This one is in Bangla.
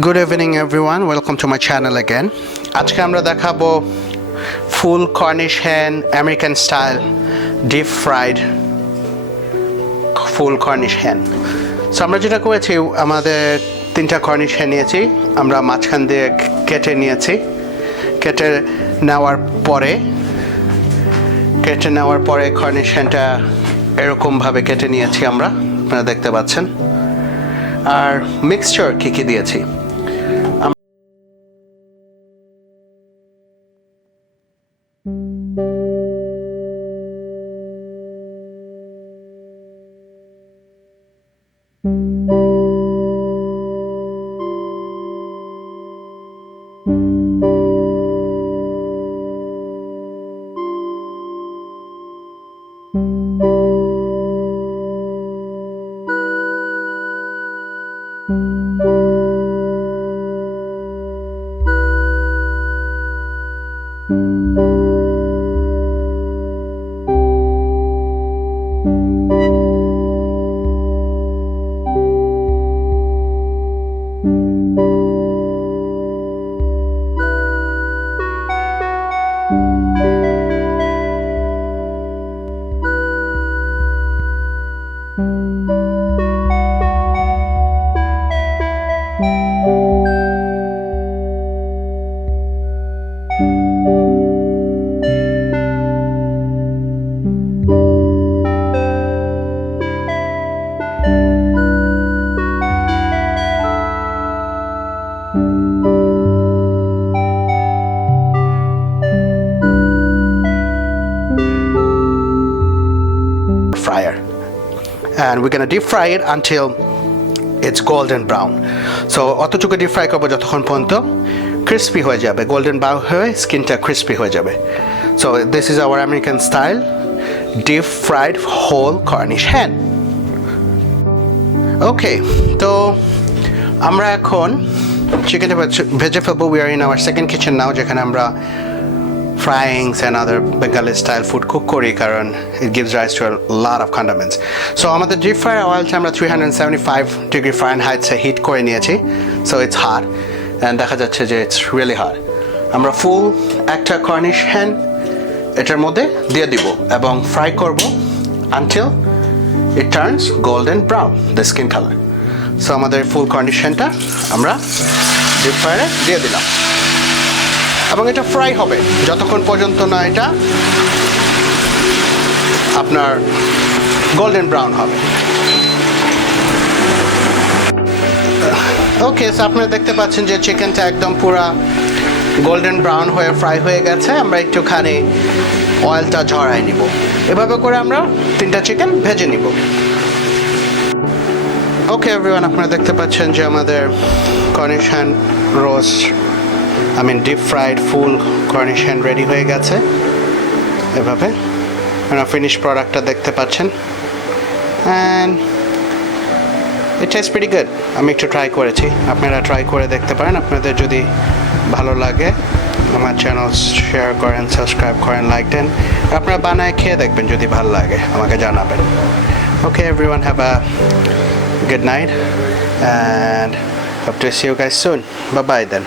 Good evening everyone, welcome to my channel again. আজকে আমরা দেখাবো full Cornish hen American style deep fried full Cornish hen. So আমরা যেটা করেছি আমাদের তিনটা কর্নিশ hen নিয়েছি, আমরা মাঝখান দিয়ে কেটে নিয়েছি। কেটে নেওয়ার পরে কর্নিশ henটা এরকম ভাবে কেটে নিয়েছি আমরা, আপনারা দেখতে পাচ্ছেন। আর মিক্সচার কি দিয়েছি fryer, and we're gonna deep fry it until it's golden brown. So অতটুকু ডিপ ফ্রাই করব যতক্ষণ পর্যন্ত ক্রিস্পি হয়ে যাবে, গোল্ডেন ব্রাউন হয়ে স্কিনটা ক্রিস্পি হয়ে যাবে। So this is our American style deep fried whole Cornish hen. Okay, তো আমরা এখন চিকেনটা ভেজে ফেলবো। We are in our second kitchen now, যেখানে আমরা fryings and other Bengali style food cook kori karon it gives rise to a lot of condiments. So amader deep fry oil ta amra 375 degree Fahrenheit se heat kore niyechi, so it's hot and dekha jacche je it's really hot. Amra full ekta Cornish hen etar moddhe diye dibo ebong fry korbo until it turns golden brown, the skin color. So amader full Cornish hen ta amra deep fry e diye dilam এবং এটা ফ্রাই হবে যতক্ষণ পর্যন্ত না এটা আপনার গোল্ডেন ব্রাউন হবে। ওকে, সো আপনারা দেখতে পাচ্ছেন যে চিকেনটা একদম পুরা গোল্ডেন ব্রাউন হয়ে ফ্রাই হয়ে গেছে। আমরা একটুখানি অয়েলটা ঝরাই নিব। এভাবে করে আমরা তিনটা চিকেন ভেজে নিব। ওকে এভরিওয়ান, আপনারা দেখতে পাচ্ছেন যে আমাদের Cornish hen roast deep fried full Cornish hen ready হয়ে গেছে। এভাবে আপনারা ফিনিশ প্রোডাক্টটা দেখতে পাচ্ছেন and it taste pretty good. আমি একটু ট্রাই করেছি, আপনারা ট্রাই করে দেখতে পারেন। আপনাদের যদি ভালো লাগে আমার চ্যানেল শেয়ার করেন, সাবস্ক্রাইব করেন, লাইক দেন। আপনারা বানায় খেয়ে দেখবেন, যদি ভালো লাগে আমাকে জানাবেন। ওকে everyone, have a good night and hope to see you guys soon. Bye bye then.